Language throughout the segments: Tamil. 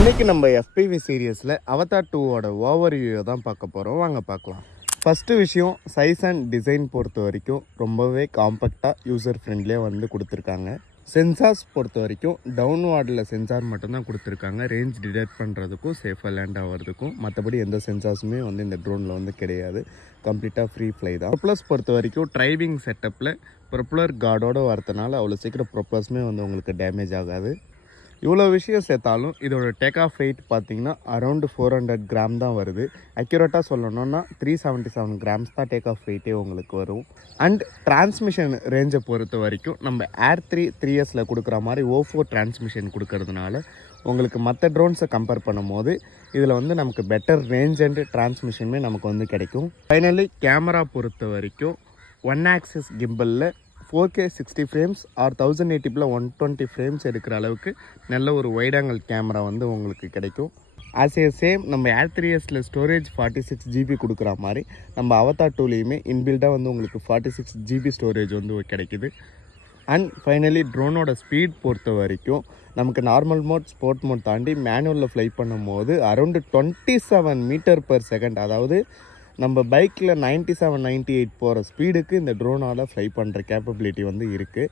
இன்றைக்கி நம்ம FPV சீரியஸில் அவதார் 2ஓட ஓவர்வியூவை தான் பார்க்க போகிறோம். வாங்க பார்க்கலாம். ஃபஸ்ட்டு விஷயம், சைஸ் அண்ட் டிசைன் பொறுத்த வரைக்கும் ரொம்பவே காம்பேக்டாக யூசர் ஃப்ரெண்ட்லியாக வந்து கொடுத்துருக்காங்க. சென்சார்ஸ் பொறுத்த வரைக்கும் டவுன்வார்டில் சென்சார் மட்டும்தான் கொடுத்துருக்காங்க. ரேஞ்ச் டிடெக்ட் பண்ணுறதுக்கும் சேஃபாக லேண்ட் ஆகிறதுக்கும். மற்றபடி எந்த சென்சார்ஸுமே வந்து இந்த ட்ரோனில் வந்து கிடையாது. கம்ப்ளீட்டாக ஃப்ரீ ஃப்ளை தான். ப்ரொப்ளர்ஸ் பொறுத்த வரைக்கும் ட்ரைவிங் செட்டப்பில் ப்ரொப்ளர் கார்டோடு வரதுனால அவ்வளோ சீக்கிரம் ப்ரொப்ளர்ஸுமே வந்து உங்களுக்கு டேமேஜ் ஆகாது. இவ்வளோ விஷயம் சேர்த்தாலும் இதோட டேக் ஆஃப் வெயிட் பார்த்திங்கன்னா அரௌண்டு 400 கிராம் தான் வருது. அக்யூரேட்டாக சொல்லணும்னா 377 கிராம்ஸ் தான் டேக் ஆஃப் வெயிட்டே உங்களுக்கு வரும். அண்ட் டிரான்ஸ்மிஷன் ரேஞ்சை பொறுத்த வரைக்கும் நம்ம ஏர் 3 கொடுக்குற மாதிரி O4 டிரான்ஸ்மிஷன் கொடுக்கறதுனால உங்களுக்கு மற்ற ட்ரோன்ஸை கம்பேர் பண்ணும்போது இதில் வந்து நமக்கு பெட்டர் ரேஞ்ச் அண்ட் டிரான்ஸ்மிஷனுமே நமக்கு வந்து கிடைக்கும். ஃபைனலி கேமரா பொறுத்த வரைக்கும் 1 ஆக்சிஸ் கிம்பலில் 4K 60 frames or 1080p 120 frames எடுக்கிற அளவுக்கு நல்ல ஒரு வைட் ஆங்கிள் கேமரா வந்து உங்களுக்கு கிடைக்கும். சேம் நம்ம ஏர் 3Sல ஸ்டோரேஜ் 46 GB கொடுக்குற மாதிரி நம்ம அவதார் 2லேயுமே இன்பில்டாக வந்து உங்களுக்கு 46 GB ஸ்டோரேஜ் வந்து கிடைக்குது. அண்ட் ஃபைனலி ட்ரோனோட ஸ்பீட் பொறுத்த வரைக்கும் நமக்கு நார்மல் மோட், ஸ்போர்ட் மோட் தாண்டி மேனுவலில் ஃப்ளை பண்ணும்போது அரௌண்டு 27 மீட்டர் பர் செகண்ட், அதாவது நம்ம பைக்கில் 97, 98 போகிற ஸ்பீடுக்கு இந்த ட்ரோனால் ஃப்ளை பண்ணுற கேப்பபிலிட்டி வந்து இருக்குது.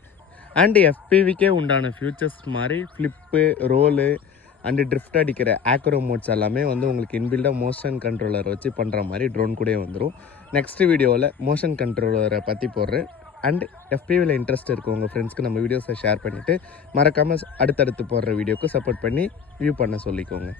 அண்டு FPVக்கே உண்டான ஃபியூச்சர்ஸ் மாதிரி ஃப்ளிப்பு, ரோலு அண்டு ட்ரிஃப்ட் அடிக்கிற ஆக்ரோ மோட்ஸ் எல்லாமே வந்து உங்களுக்கு இன்பில்டாக மோஷன் கண்ட்ரோலர் வச்சு பண்ணுற மாதிரி ட்ரோன் கூட வந்துடும். நெக்ஸ்ட் வீடியோவில் மோஷன் கண்ட்ரோலரை பற்றி போடுறேன். அண்ட் FPVயில் இன்ட்ரெஸ்ட் இருக்குது உங்கள் ஃப்ரெண்ட்ஸ்க்கு நம்ம வீடியோஸை ஷேர் பண்ணிவிட்டு மறக்காமல் அடுத்தடுத்து போடுற வீடியோக்கு சப்போர்ட் பண்ணி வியூ பண்ண சொல்லிக்கோங்க.